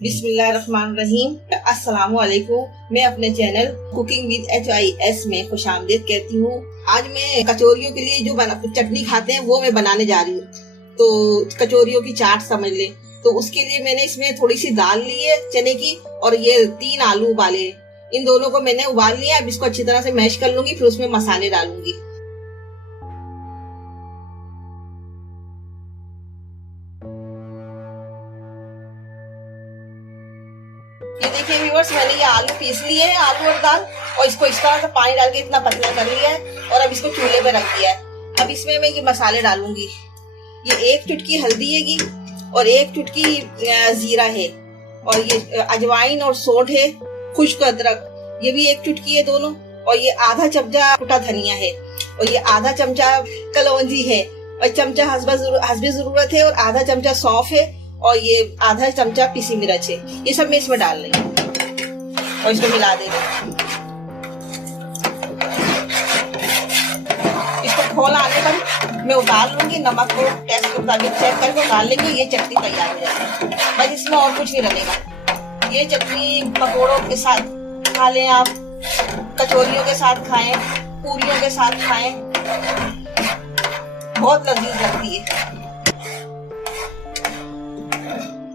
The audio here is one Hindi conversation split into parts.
बिस्मिल्लाहिर्रहमानिर्रहीम। अस्सलामुअलैकुम। मैं अपने चैनल कुकिंग विद HIS में खुशामदीद कहती हूँ। आज मैं कचौरियों के लिए जो चटनी खाते हैं वो मैं बनाने जा रही हूँ। तो कचौरियों की चाट समझ ले। तो उसके लिए मैंने इसमें थोड़ी सी दाल ली है चने की, और ये 3 आलू उबाले। इन दोनों को मैंने उबाल लिया। अब इसको अच्छी तरह से मैश कर लूंगी, फिर उसमें मसाले डालूंगी। ये देखिए व्यूअर्स, मैंने ये आलू पीस लिए हैं, आलू और दाल, और इसको इस तरह से पानी डाल के इतना पतला कर लिया है और अब इसको चूल्हे पे रख दिया है। अब इसमें मैं ये मसाले डालूंगी। ये 1 चुटकी हल्दी हैगी और 1 चुटकी जीरा है, और ये अजवाइन और सौंठ है, खुश्क अदरक ये भी 1 चुटकी है दोनों, और ये आधा चमचा कुटा धनिया है, और ये आधा चमचा कलौंजी है, और चमचा हस्बे जरूरत है, और आधा चमचा सौंफ है, और ये आधा चमचा पिसी मिर्च है। ये सब मैं इसमें डाल रही हूँ और इसको मिला दे रही हूँ। इसको खोल आने पर मैं उतार लूंगी, नमक को टेस्ट के मुताबिक चेक करके उतार लेंगे। ये चटनी तैयार हो जाएगी, बस इसमें और कुछ नहीं डलेगा। ये चटनी पकौड़ों के साथ खा लें आप, कचौरियों के साथ खाएं, पूरियों के साथ खाएं, बहुत लजीज लगती है।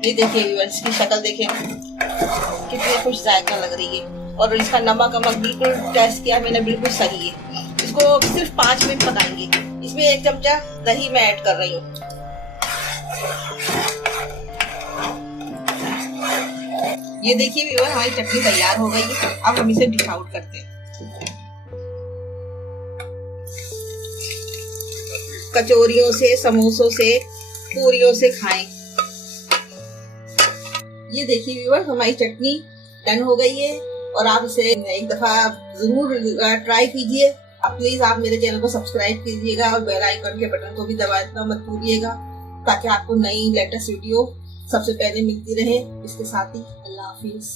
ये देखिए व्यूअर्स, इसकी शक्ल देखें कितनी खुश जायका लग रही है, और इसका नमक बिल्कुल टेस्ट किया मैंने, बिल्कुल सही है। इसको सिर्फ 5 मिनट पकाएंगे। इसमें 1 चमचा दही मैं ऐड कर रही हूँ। ये देखिए व्यूअर्स, हमारी चटनी तैयार हो गई है। अब हम इसे डिश आउट करते हैं। कचौरियों से, समोसों से, पूरियों से खाएं। ये देखिए व्यूअर्स, हमारी चटनी डन हो गई है, और आप इसे एक दफा जरूर ट्राई कीजिए। प्लीज आप मेरे चैनल को सब्सक्राइब कीजिएगा और बेल आइकन के बटन को भी दबाना मत भूलिएगा, ताकि आपको नई लेटेस्ट वीडियो सबसे पहले मिलती रहे। इसके साथ ही अल्लाह हाफिज।